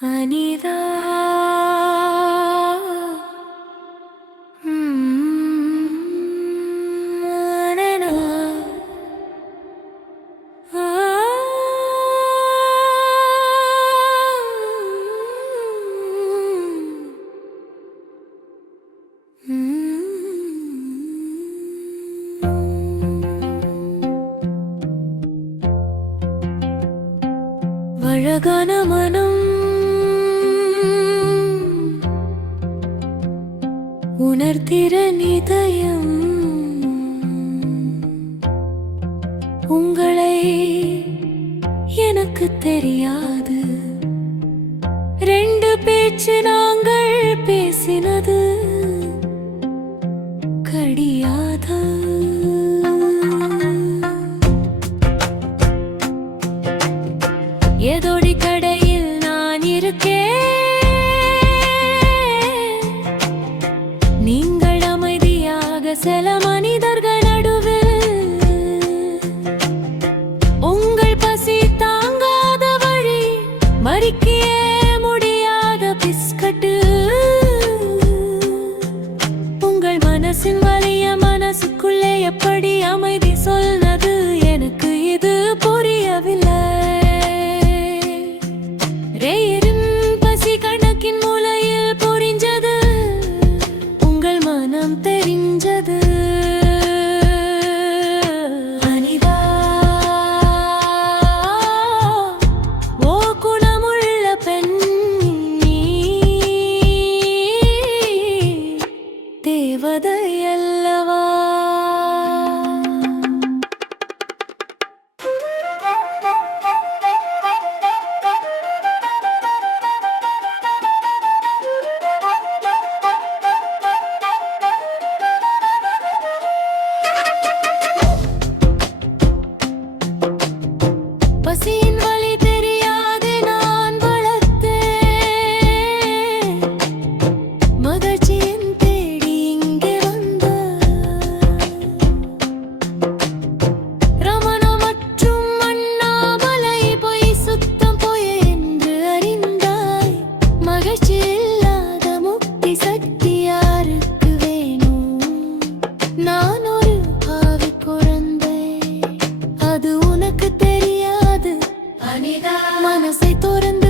அனிதா அனனா அழகான மனம் உணர்திறன் இதயம் உங்களை எனக்கு தெரியாது. ரெண்டு பேச்சு நாங்கள் பேசினது கடியாதா? ஏதோடி கடையில் நான் இருக்கேன், நீங்கள் அமைதியாக சில மனிதர்கள் நடுவில். உங்கள் பசி தாங்காத வழி மறிக்கவே முடியாத பிஸ்கட்டு. உங்கள் மனசின் வலிய மனசுக்குள்ளே எப்படி அமைதி சொன்னது எனக்கு இது புரியவில்லை. பசி கணக்கின் மூலையில் புரிஞ்சது, உங்கள் மனம் தெரிஞ்சது. அனிதா ஓ குணமுள்ள பெண், தேவதை அல்லவா? பசியின் வலி தெரியாது நான் வளர்த்தேன், மகிழ்ச்சியின் தேடி இங்கே வந்த ரமண மற்றும் அண்ணாமலை பொய் சுத்தம் பொய் என்று அறிந்தாய். மகிழ்ச்சி இல்லாத முக்தி சக்தி யாருக்கு வேணும்? நான் ஒரு பாவி குழந்தை, அது உனக்கு தெரியாது. மனசை திறந்து